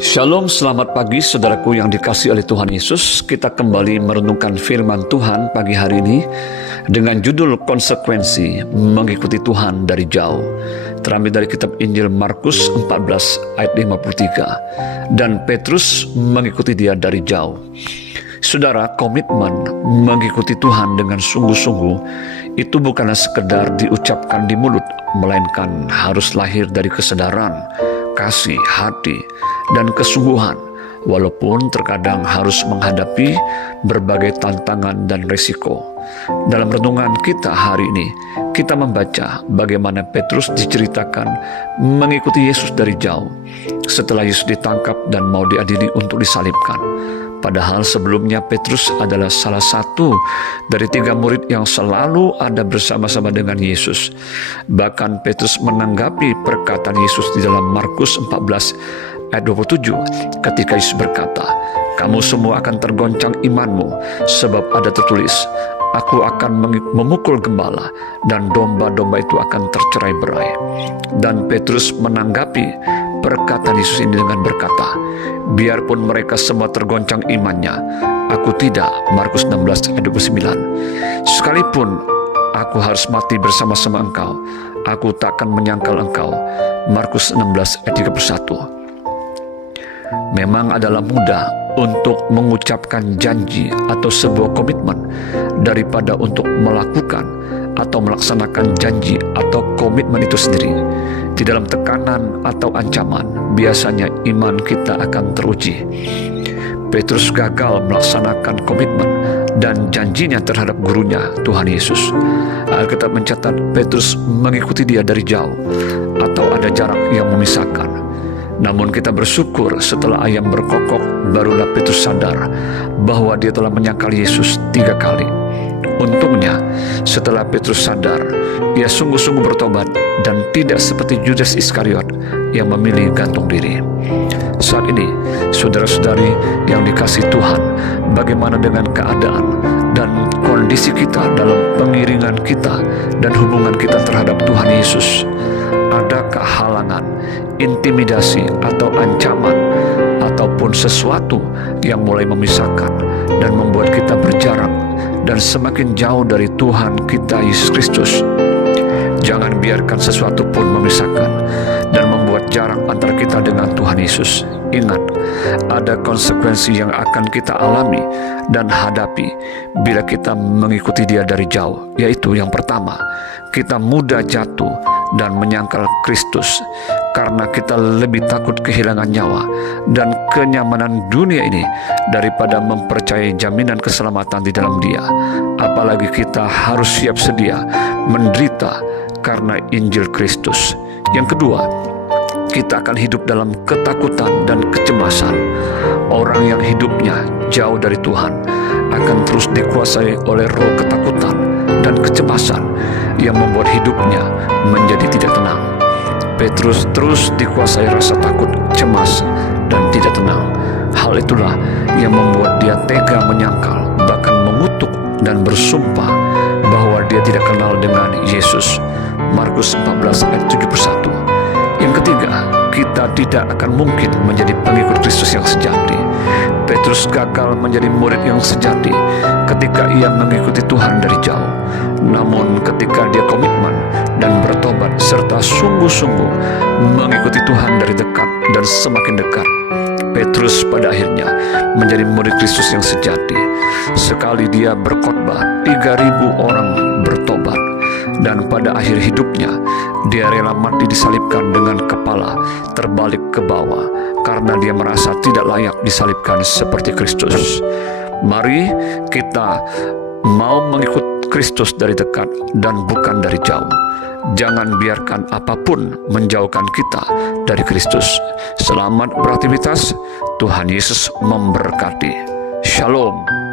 Shalom, selamat pagi saudaraku yang dikasihi oleh Tuhan Yesus. Kita kembali merenungkan firman Tuhan pagi hari ini dengan judul konsekuensi mengikuti Tuhan dari jauh. Terambil dari kitab Injil Markus 14 ayat 53. Dan Petrus mengikuti dia dari jauh. Saudara, komitmen mengikuti Tuhan dengan sungguh-sungguh itu bukanlah sekedar diucapkan di mulut, melainkan harus lahir dari kesadaran, kasih, hati, dan kesungguhan, walaupun terkadang harus menghadapi berbagai tantangan dan risiko. Dalam renungan kita hari ini, kita membaca bagaimana Petrus diceritakan mengikuti Yesus dari jauh setelah Yesus ditangkap dan mau diadili untuk disalibkan. Padahal sebelumnya Petrus adalah salah satu dari 3 murid yang selalu ada bersama-sama dengan Yesus. Bahkan Petrus menanggapi perkataan Yesus di dalam Markus 14 ayat 27 ketika Yesus berkata, "Kamu semua akan tergoncang imanmu, sebab ada tertulis, Aku akan memukul gembala dan domba-domba itu akan tercerai-berai." Dan Petrus menanggapi perkataan Yesus ini dengan berkata, "Biarpun mereka semua tergoncang imannya, aku tidak." Markus 16 ayat 29. "Sekalipun aku harus mati bersama-sama engkau, aku takkan menyangkal engkau." Markus 16 ayat 31. Memang adalah mudah untuk mengucapkan janji atau sebuah komitmen daripada untuk melakukan atau melaksanakan janji atau komitmen itu sendiri. Di dalam tekanan atau ancaman, biasanya iman kita akan teruji. Petrus gagal melaksanakan komitmen dan janjinya terhadap gurunya, Tuhan Yesus. Alkitab mencatat Petrus mengikuti dia dari jauh atau ada jarak yang memisahkan. Namun kita bersyukur setelah ayam berkokok, barulah Petrus sadar bahwa dia telah menyangkal Yesus 3 kali. Untungnya, setelah Petrus sadar, ia sungguh-sungguh bertobat dan tidak seperti Judas Iskariot yang memilih gantung diri. Saat ini, saudara-saudari yang dikasihi Tuhan, bagaimana dengan keadaan dan kondisi kita dalam pengiringan kita dan hubungan kita terhadap Tuhan Yesus? Adakah halangan, intimidasi, atau ancaman, ataupun sesuatu yang mulai memisahkan dan membuat kita berjarak dan semakin jauh dari Tuhan kita Yesus Kristus? Jangan biarkan sesuatu pun memisahkan dan membuat jarak antara kita dengan Tuhan Yesus. Ingat, ada konsekuensi yang akan kita alami dan hadapi bila kita mengikuti dia dari jauh, yaitu yang pertama, kita mudah jatuh dan menyangkal Kristus karena kita lebih takut kehilangan nyawa dan kenyamanan dunia ini daripada mempercayai jaminan keselamatan di dalam Dia. Apalagi kita harus siap sedia menderita karena Injil Kristus. Yang kedua, kita akan hidup dalam ketakutan dan kecemasan. Orang yang hidupnya jauh dari Tuhan akan terus dikuasai oleh roh ketakutan dan kecemasan yang membuat hidupnya menjadi tidak tenang. Petrus terus dikuasai rasa takut, cemas, dan tidak tenang. Hal itulah yang membuat dia tega menyangkal, bahkan mengutuk dan bersumpah bahwa dia tidak kenal dengan Yesus. Markus 14 ayat 71. Yang ketiga, kita tidak akan mungkin menjadi pengikut Kristus yang sejati. Petrus gagal menjadi murid yang sejati ketika ia mengikuti Tuhan dari jauh. Namun ketika dia komitmen dan bertobat serta sungguh-sungguh mengikuti Tuhan dari dekat dan semakin dekat, Petrus pada akhirnya menjadi murid Kristus yang sejati. Sekali dia berkhotbah, 3.000 orang bertobat. Dan pada akhir hidupnya, dia rela mati disalibkan dengan kepala terbalik ke bawah karena dia merasa tidak layak disalibkan seperti Kristus. Mari kita mau mengikut Kristus dari dekat dan bukan dari jauh. Jangan biarkan apapun menjauhkan kita dari Kristus. Selamat beraktivitas. Tuhan Yesus memberkati. Shalom.